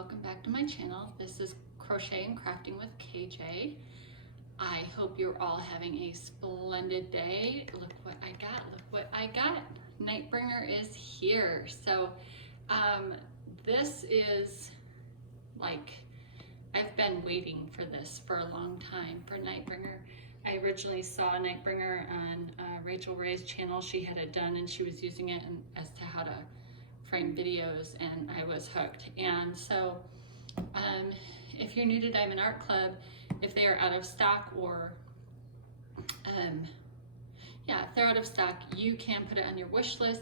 welcome back to my channel. This is Crochet and Crafting with KJ. I hope you're all having a splendid day. Look what I got, look what I got. Nightbringer is here. So this is like, I've been waiting for this for a long time for Nightbringer. I originally saw Nightbringer on Rachel Ray's channel. She had it done and she was using it as to how to frame videos, and I was hooked. And so if you're new to Diamond Art Club, if they are out of stock or if they're out of stock, you can put it on your wish list,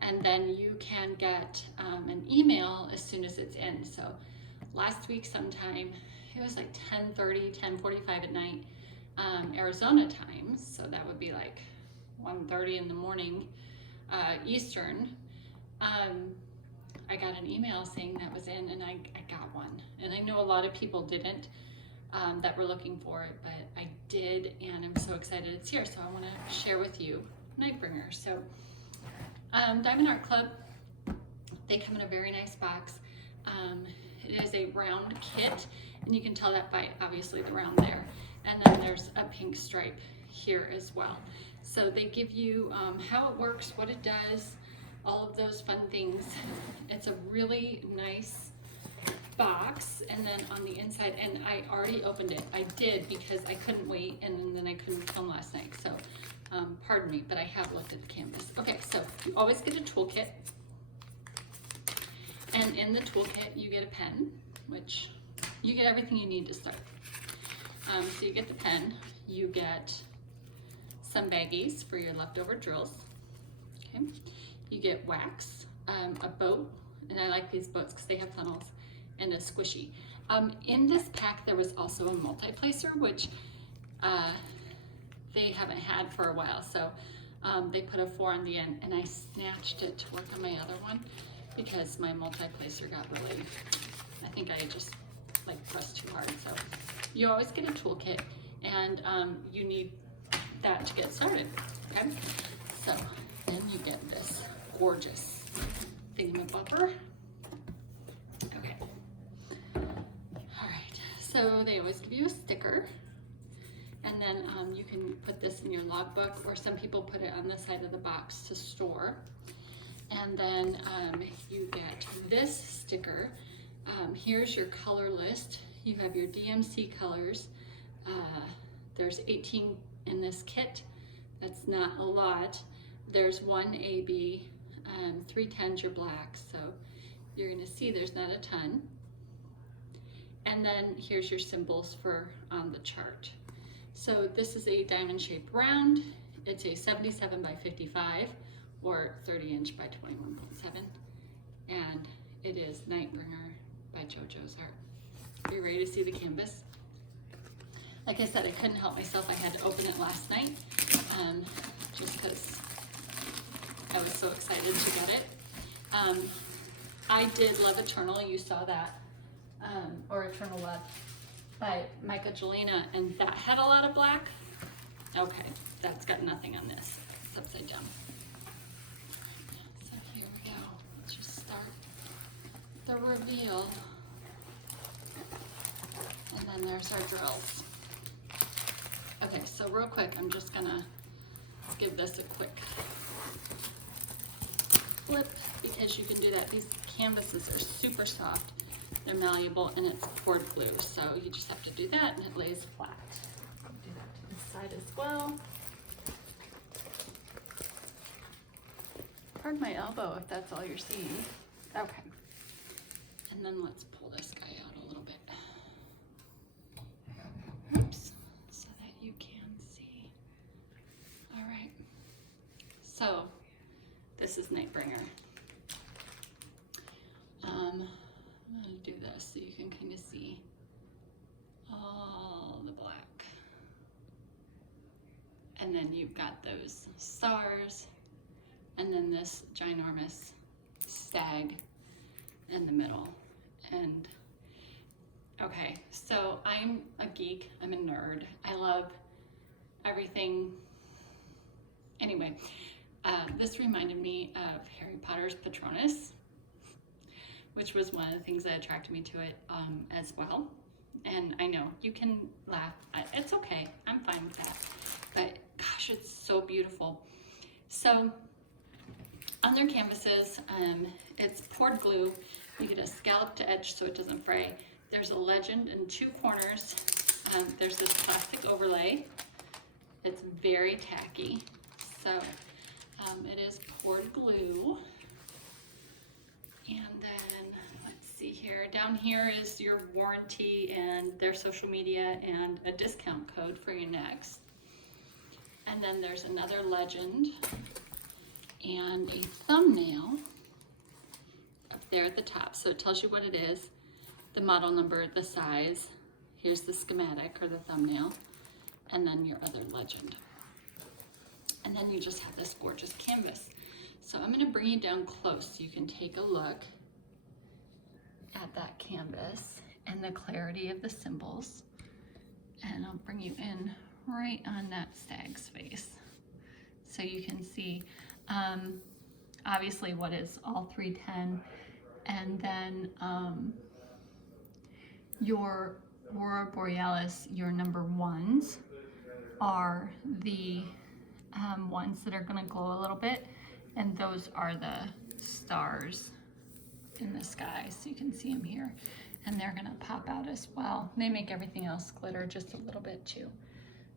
and then you can get an email as soon as it's in. So last week sometime, it was like 10:30, 10:45 at night, Arizona time, so that would be like 1:30 in the morning Eastern. I got an email saying that was in, and I got one. And I know a lot of people didn't that were looking for it, but I did, and I'm so excited it's here. So I want to share with you Nightbringer. So Diamond Art Club, they come in a very nice box. It is a round kit, and you can tell that by obviously the round there. And then there's a pink stripe here as well. So they give you how it works, what it does, all of those fun things. It's a really nice box. And then on the inside, and I already opened it. I did because I couldn't wait, and then I couldn't film last night. So pardon me, but I have looked at the canvas. Okay, so you always get a toolkit. And in the toolkit, you get a pen, which you get everything you need to start. So you get the pen, you get some baggies for your leftover drills. Okay. You get wax, a boat, and I like these boats because they have funnels, and a squishy. In this pack, there was also a multi-placer, which they haven't had for a while. So they put a 4 on the end, and I snatched it to work on my other one because my multi-placer got really, I think I just like pressed too hard. So you always get a toolkit, and you need that to get started, okay? So then you get this gorgeous thingamabobber. Okay, all right, so they always give you a sticker, and then you can put this in your logbook, or some people put it on the side of the box to store. And then you get this sticker. Here's your color list. You have your DMC colors. There's 18 in this kit. That's not a lot. There's 1 AB, 3 10s your black. So you're gonna see there's not a ton. And then here's your symbols for on the chart. So this is a diamond shaped round. It's a 77 by 55 or 30 inch by 21.7. And it is Nightbringer by JoJo's Art. You ready to see the canvas? Like I said, I couldn't help myself. I had to open it last night just because I was so excited to get it. I did Love Eternal, you saw that, or Eternal Love by Michaelgelina, and that had a lot of black. Okay, that's got nothing on this. It's upside down. So here we go. Let's just start the reveal. And then there's our drills. Okay, so real quick, I'm just gonna give this a quick flip because you can do that. These canvases are super soft, they're malleable, and it's cord glue. So you just have to do that and it lays flat. Do that to this side as well. Pardon my elbow if that's all you're seeing. Okay. And then let's pull this guy out a little bit. Oops, so that you can see. All right, so this is Nightbringer. I'm gonna do this so you can kind of see all the black. And then you've got those stars, and then this ginormous stag in the middle. And okay, so I'm a geek, I'm a nerd. I love everything. Anyway, this reminded me of Harry Potter's Patronus, which was one of the things that attracted me to it as well. And I know you can laugh, it's okay, I'm fine with that, but gosh, it's so beautiful. So on their canvases, it's poured glue. You get a scalloped edge so it doesn't fray. There's a legend in 2 corners. There's this plastic overlay. It's very tacky. So it is poured glue. And then let's see here. Down here is your warranty and their social media and a discount code for your next. And then there's another legend and a thumbnail up there at the top. So it tells you what it is, the model number, the size. Here's the schematic or the thumbnail, and then your other legend. And then you just have this gorgeous canvas. So I'm gonna bring you down close so you can take a look at that canvas and the clarity of the symbols. And I'll bring you in right on that stag's face so you can see obviously what is all 310, and then your Aurora Borealis, your number 1s are the ones that are going to glow a little bit, and those are the stars in the sky, so you can see them here, and they're going to pop out as well. They make everything else glitter just a little bit too.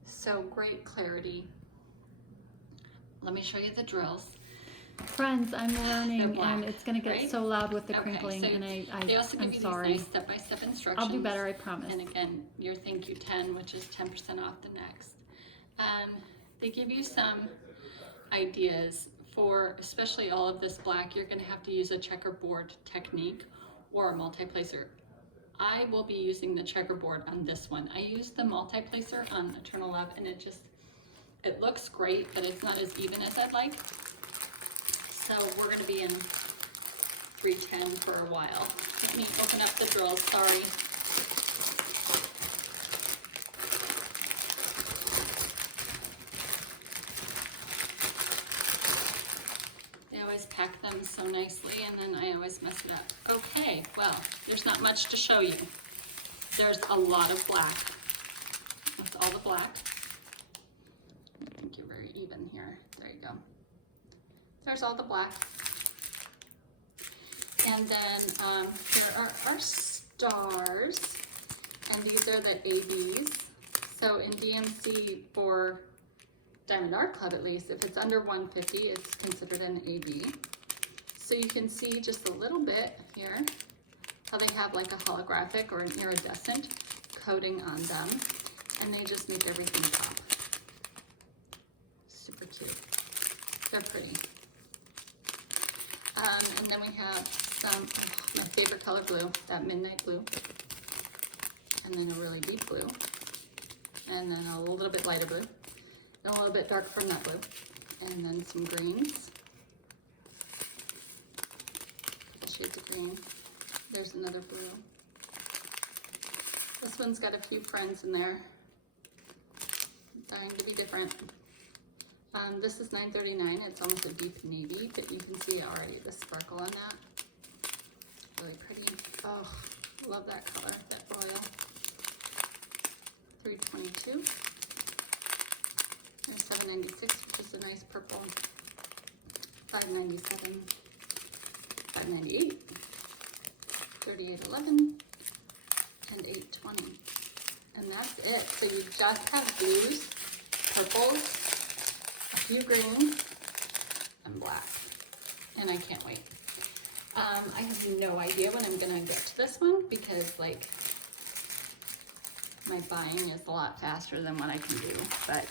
So great clarity. Let me show you the drills. Friends, I'm learning, and it's going to get so loud with the crinkling, so and they also give I'm you sorry. these nice step-by-step instructions. I'll do better, I promise. And again, your thank you 10, which is 10% off the next. They give you some ideas for, especially all of this black, you're going to have to use a checkerboard technique or a multi-placer. I will be using the checkerboard on this one. I used the multi-placer on Eternal Love, and it looks great, but it's not as even as I'd like. So we're going to be in 310 for a while. Let me open up the drills, sorry. They always pack them so nicely, and then I always mess it up. Okay, well, there's not much to show you. There's a lot of black. That's all the black. I think you're very even here. There you go. There's all the black. And then there are our stars, and these are the ABs. So in DMC, for Diamond Art Club at least, if it's under 150, it's considered an AB. So you can see just a little bit here how they have like a holographic or an iridescent coating on them, and they just make everything pop. Super cute. They're pretty. And then we have some of my favorite color blue, that midnight blue, and then a really deep blue, and then a little bit lighter blue, and a little bit darker from that blue, and then some greens, shades of green. There's another blue. This one's got a few friends in there, trying to be different. This is $9.39. It's almost a deep navy, but you can see already the sparkle on that. Really pretty. Oh, love that color, that royal. $3.22. There's $7.96, which is a nice purple. $5.97. $5.98. $38.11. And $8.20. And that's it. So you just have blues, purples, a few greens, and black, and I can't wait. I have no idea when I'm gonna get to this one, because like my buying is a lot faster than what I can do, but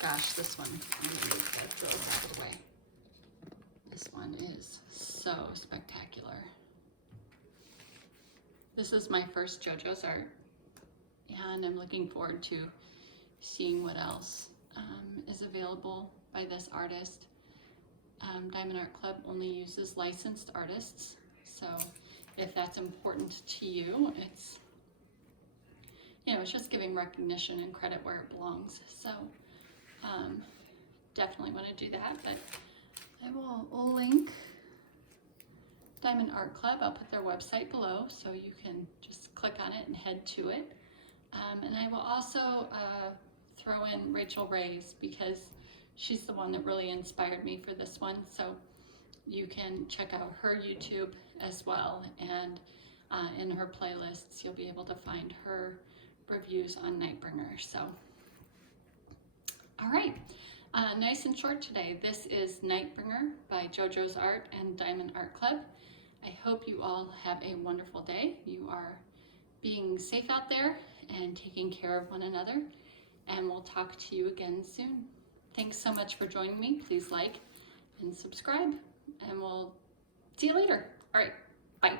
gosh, this one, I'm gonna move that drills out of the way. This one is so spectacular. This is my first JoJo's art, and I'm looking forward to seeing what else is available by this artist. Diamond Art Club only uses licensed artists, so if that's important to you, it's, you know, it's just giving recognition and credit where it belongs. So definitely want to do that, but I will link Diamond Art Club. I'll put their website below so you can just click on it and head to it. And I will also throw in Rachel Ray's because she's the one that really inspired me for this one. So you can check out her YouTube as well, and in her playlists you'll be able to find her reviews on Nightbringer. So, all right, nice and short today. This is Nightbringer by JoJo's Art and Diamond Art Club. I hope you all have a wonderful day. You are being safe out there and taking care of one another, and we'll talk to you again soon. Thanks so much for joining me. Please like and subscribe, and we'll see you later. All right, bye.